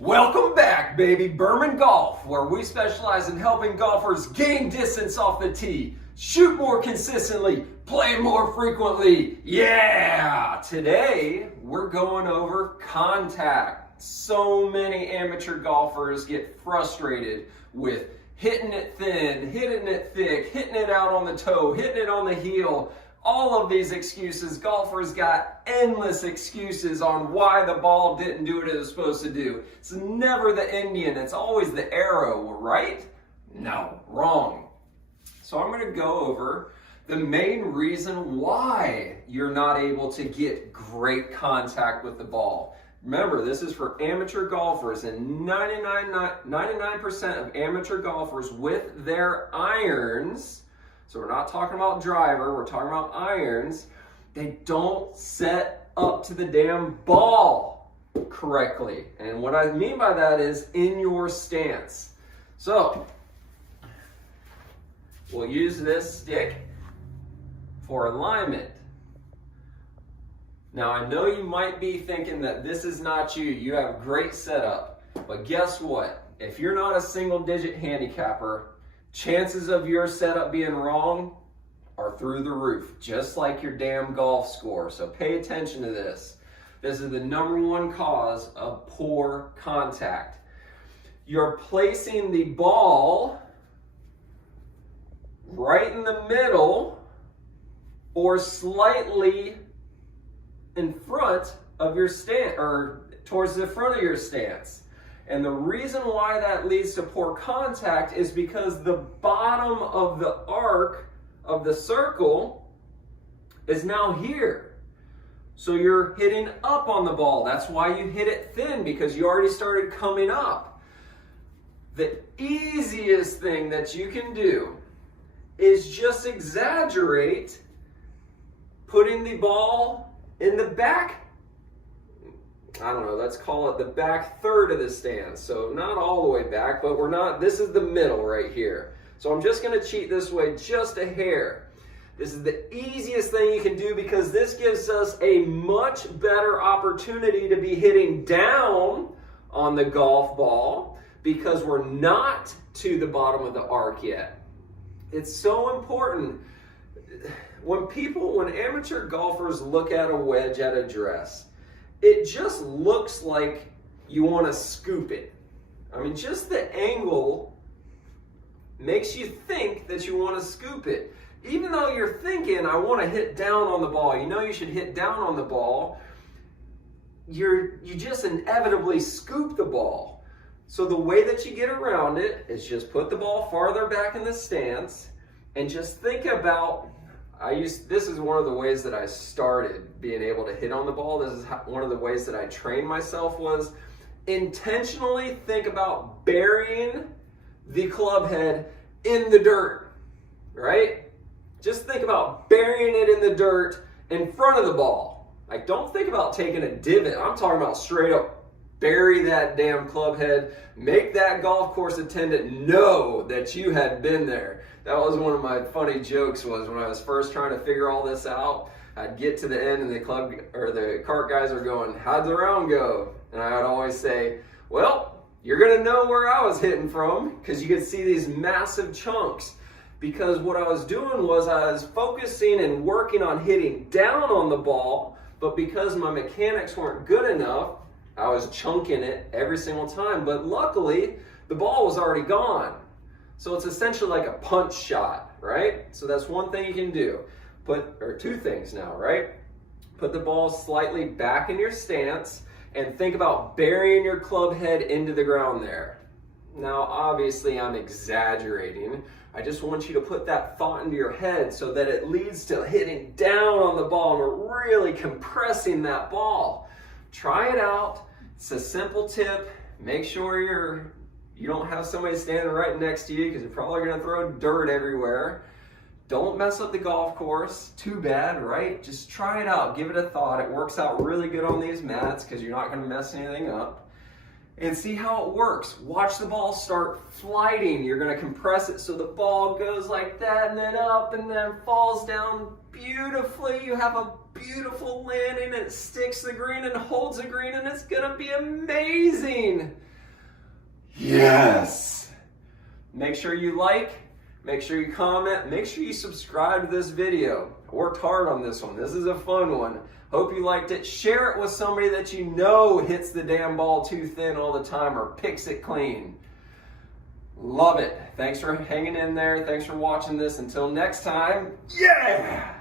Welcome back, baby. Berman Golf, where we specialize in helping golfers gain distance off the tee, shoot more consistently, play more frequently. Yeah! Today, we're going over contact. So many amateur golfers get frustrated with hitting it thin, hitting it thick, hitting it out on the toe, hitting it on the heel. All of these excuses, golfers got endless excuses on why the ball didn't do what it was supposed to do. It's never the Indian, it's always the arrow, right? No, wrong. So I'm going to go over the main reason why you're not able to get great contact with the ball. Remember, this is for amateur golfers, and 99% of amateur golfers with their irons, so we're not talking about driver, we're talking about irons, they don't set up to the damn ball correctly. And what I mean by that is in your stance. So, we'll use this stick for alignment. Now, I know you might be thinking that this is not you. You have great setup. But guess what? If you're not a single-digit handicapper, chances of your setup being wrong are through the roof, just like your damn golf score. So pay attention to this. This is the #1 cause of poor contact. You're placing the ball right in the middle or slightly in front of your stance, or towards the front of your stance. And the reason why that leads to poor contact is because the bottom of the arc of the circle is now here. So you're hitting up on the ball. That's why you hit it thin, because you already started coming up. The easiest thing that you can do is just exaggerate putting the ball in the back, I don't know, let's call it the back third of the stance. So not all the way back, but we're not, this is the middle right here. So I'm just gonna cheat this way just a hair. This is the easiest thing you can do, because this gives us a much better opportunity to be hitting down on the golf ball, because we're not to the bottom of the arc yet. It's so important. When amateur golfers look at a wedge at address, it just looks like you want to scoop it. I mean, just the angle makes you think that you want to scoop it. Even though you're thinking, I want to hit down on the ball, you know you should hit down on the ball, you just inevitably scoop the ball. So the way that you get around it is just put the ball farther back in the stance and just think about, this is one of the ways that I started being able to hit on the ball. This is one of the ways that I trained myself, was intentionally think about burying the club head in the dirt, right? Just think about burying it in the dirt in front of the ball. Like, don't think about taking a divot. I'm talking about straight up bury that damn club head, make that golf course attendant know that you had been there. That was one of my funny jokes, was when I was first trying to figure all this out, I'd get to the end and the cart guys are going, how'd the round go? And I would always say, well, you're gonna know where I was hitting from, because you could see these massive chunks. Because what I was doing was I was focusing and working on hitting down on the ball, but because my mechanics weren't good enough, I was chunking it every single time. But luckily, the ball was already gone. So it's essentially like a punch shot, right? So that's one thing you can do. Two things now, right? Put the ball slightly back in your stance and think about burying your club head into the ground there. Now, obviously, I'm exaggerating. I just want you to put that thought into your head so that it leads to hitting down on the ball, and we're really compressing that ball. Try it out. It's a simple tip. Make sure you don't have somebody standing right next to you, because you're probably going to throw dirt everywhere. Don't mess up the golf course. Too bad, right? Just try it out. Give it a thought. It works out really good on these mats because you're not going to mess anything up. And see how it works. Watch the ball start flighting. You're going to compress it so the ball goes like that and then up and then falls down beautifully. You have a beautiful landing, and it sticks the green and holds the green, and it's going to be amazing. Yes! Make sure you like, make sure you comment, make sure you subscribe to this video. I worked hard on this one. This is a fun one. Hope you liked it. Share it with somebody that you know hits the damn ball too thin all the time or picks it clean. Love it. Thanks for hanging in there. Thanks for watching this. Until next time, yeah!